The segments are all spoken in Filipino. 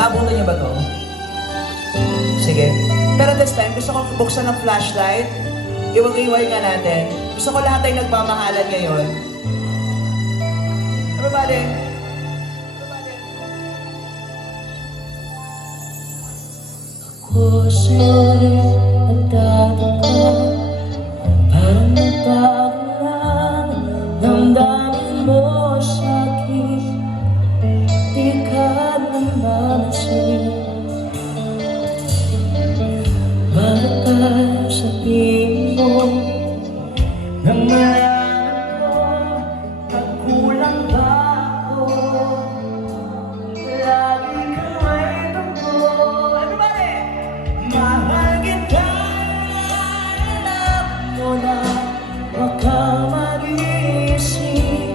Naabutan niyo ba to? Sige. Pero this time, gusto ko buksan ng flashlight. Iwag-iway nga natin. Gusto ko lahat ay nagmamahalan ngayon. Everybody. Ako sa'yo rin nagtataka, parang nagbago lang damdamin mo sa'kin. Di ka namansin. Bakit tayo sabihin mo na malaman ko nagkulang ba ako? Lagi kang may tungkol. Everybody! Mahal kita, alam mo na huwag kang mag-iisip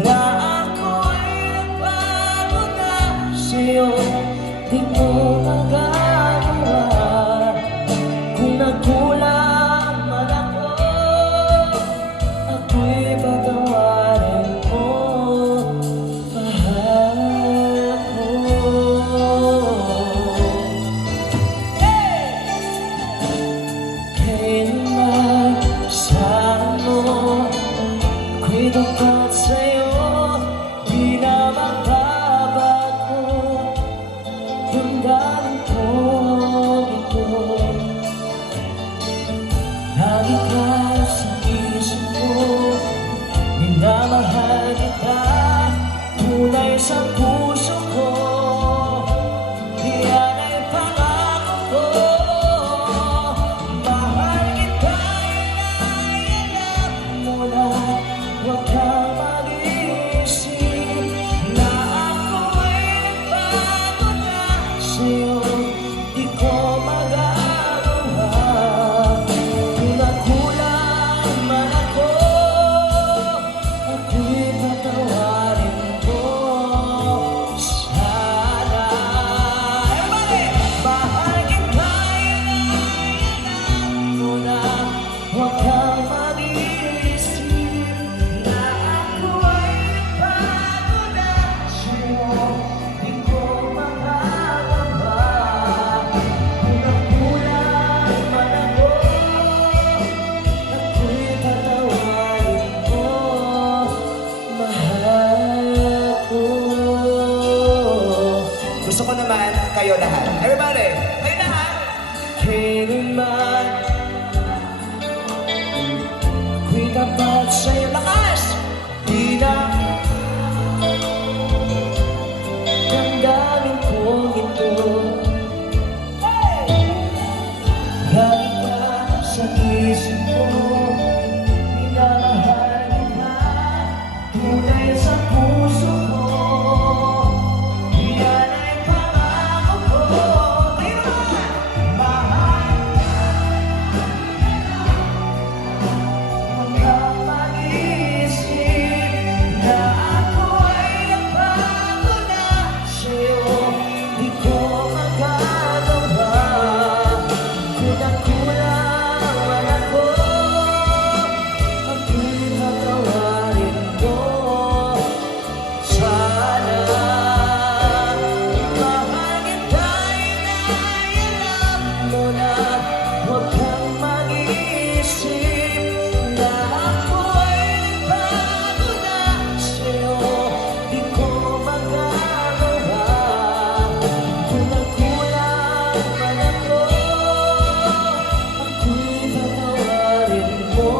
na ako'y nagbago na sa'yo. Di ko magagawa kung nagkulang man ako, ako'y patawarin mo, mahal ko. Kailan saan mo ako'y dapat sa'yo, di na magbabago yung galing ko ito. Lagi ka sa isip ko, minamahal kita, tunay sa puso ko. Yan ay pangako ko. Mahal kita, alam mo na huwag kang mag-iisip na ako'y nagbago na sa'yo. Di ko magagawa kung nagkulang man ako, ako'y patawarin mo sana. Everybody! Mahal kita, alam mo na huwag kang mag-iisip na ako ay nagbago na sa'yo. Di ko magagawa kung nagkulang man ako, ako'y patawarin mo, mahal ko. Gusto ko naman kayo lahat. Everybody! Kayo lahat! Kailanman ako'y tapat sa'yo. Lakas! Di na damdamin kong ito. Lagi ka sa isip ko, minamahal kita, tunay sa puso ko. Yan ay pangako ko. Kayo naman! Mahal huwag kang mag-iisip na ako ay nagbago na sa'yo. Di ko magagawa kung nagkulang man ako, ako'y patawarin mo sana. Mahal kita, alam mo na huwag kang mag-iisip na ako ay nagbago na sa'yo. Di ko magagawa kung nagkulang man ako, ako'y patawarin mo,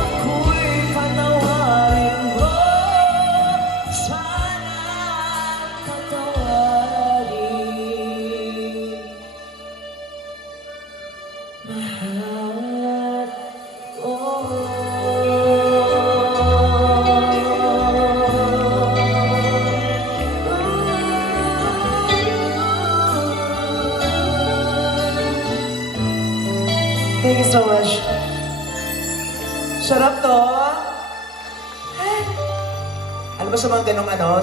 ako'y patawarin mo sana, patawarin mahal ko. Thank you so much. Sarap to. Ano ba sa mga ganong ano?